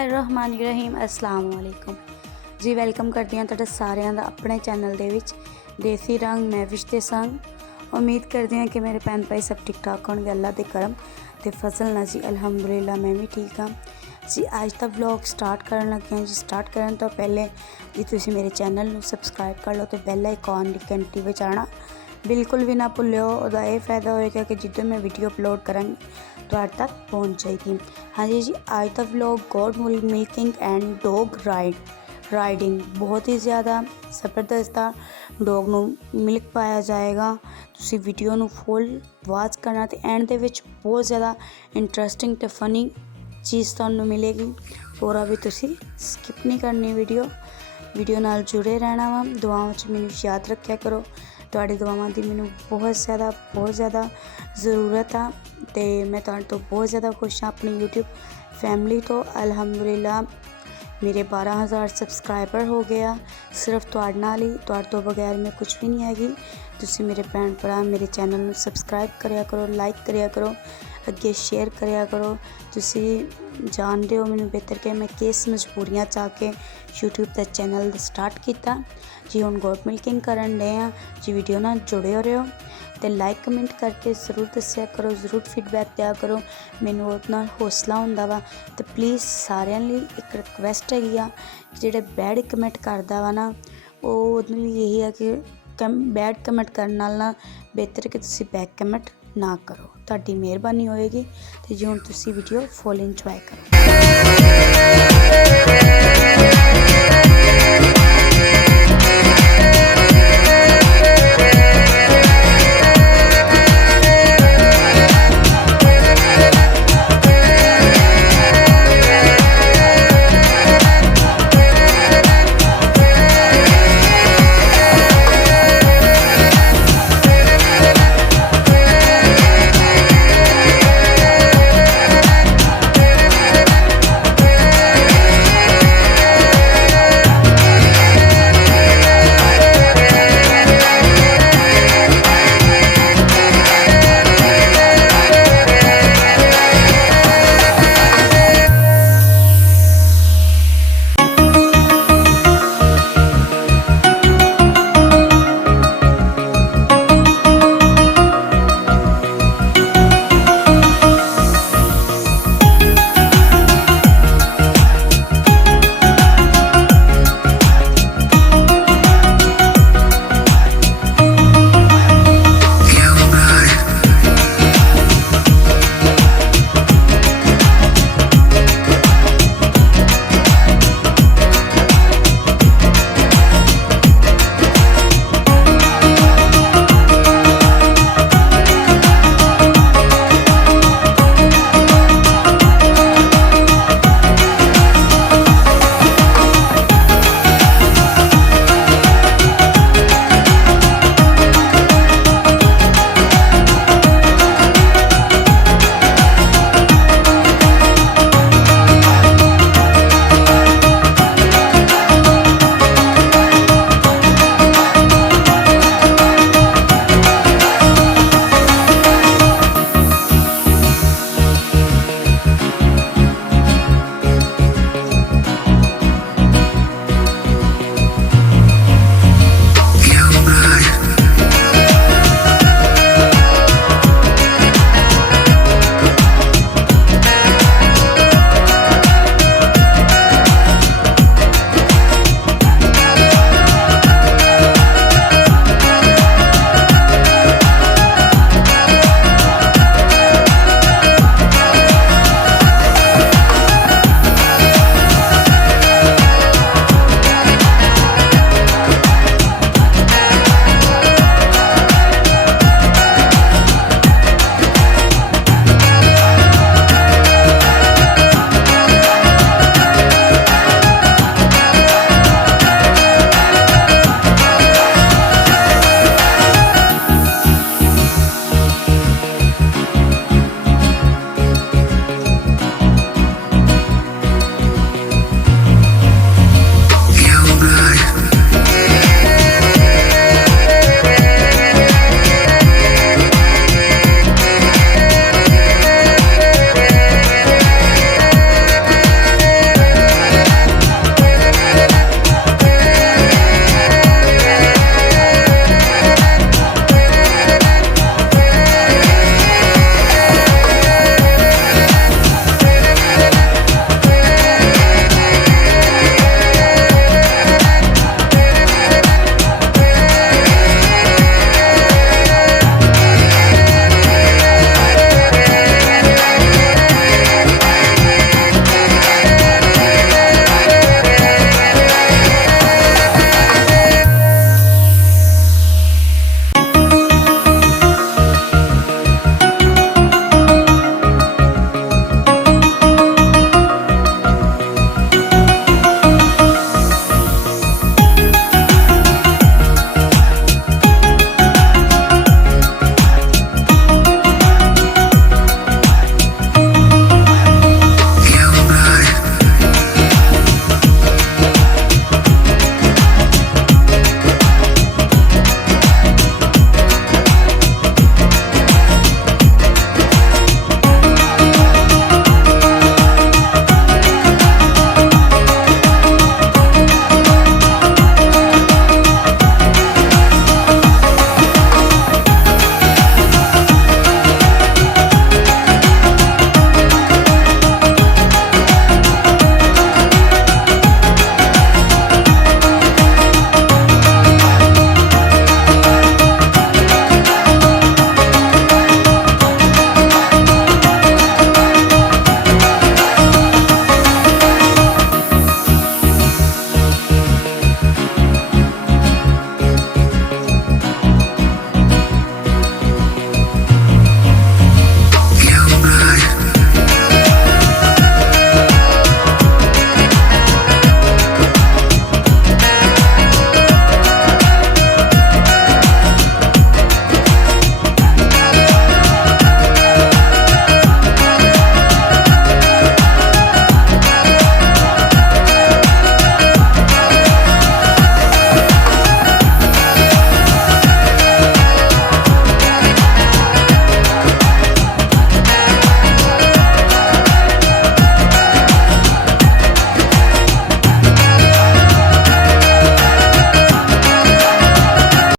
बिस्मिल्लाहिर्रहमानिर्रहीम अस्सलाम वालेकुम जी। वेलकम करती हैं तुहाडा सारिਆਂ ਦਾ अपने चैनल दे विच देसी रंग मैविश दे संग। उम्मीद करती हैं कि मेरे भैन भाई सब ठीक ठाक होंगे अल्लाह के करम ते फजल ना जी। अल्हम्दुलिल्लाह मैं भी ठीक हाँ जी। अज का व्लॉग स्टार्ट करन लगे हैं जी। स्टार्ट करन तो पहले जी तुसीं मेरे चैनल नूं सबसक्राइब कर लो तो बैल आइकॉन दी घंटी बजाना बिल्कुल भी ना भुल्लिओ। उहदा ये फ़ायदा होएगा कि जिद्दों मैं वीडियो अपलोड करांगी तुहाडे तक पहुँच जाएगी। हाँ जी आज का व्लॉग गोट मिल्किंग एंड डॉग राइडिंग बहुत ही ज़्यादा ज़बरदस्त था। डॉग नूं मिल्क पाया जाएगा। तुसीं वीडियो नूं फुल वॉच करना ते एंड दे विच बहुत ज़्यादा इंटरस्टिंग ते फनी चीज़ तुहानूं मिलेगी। पूरा भी तुसीं स्किप नहीं करनी वीडियो नाल जुड़े रहना वा। दुआवां च मैनूं याद रखिया करो। तुहाडी दुआवां दी मैनूं बहुत ज़्यादा ज़रूरत आ ते मैं तुहाडे तो बहुत ज़्यादा खुश हाँ अपनी यूट्यूब फैमिली तो। अल्हम्दुलिल्लाह मेरे 12,000 सबसक्राइबर हो गया सिर्फ तुहाडे नाल ही। तुहाडे तो बगैर मैं कुछ भी नहीं हैगी। तुसीं मेरे भैन भरा मेरे चैनल नूं सबसक्राइब करिया करो, लाइक करिया करो, अगे शेयर करिया करो। तुसीं जानदे हो मैनूं बेहतर कि मैं किस मजबूरियां च आके यूट्यूब का चैनल स्टार्ट किया जी। हुण गोट मिल्किंग करन डे आ जी। वीडियो नाल जुड़े हो रहो तो लाइक कमेंट करके ज़रूर दस्सिया करो, ज़रूर फीडबैक दिया करो। मैनूं उहदे नाल हौसला हुंदा वा। तो प्लीज़ सारिਆਂ ਲਈ एक रिक्वेस्ट हैगी आ ਜਿਹੜੇ बैड कमेंट करदा वा ना ਉਹਦੇ ਲਈ यही है कि बैड कमेंट करन नाल ना बेहतर कि तुसीं बैक कमेंट ना करो। तुहाडी मिहरबानी होएगी। तो जी हुण तुसीं वीडियो फुल इंजॉय करो।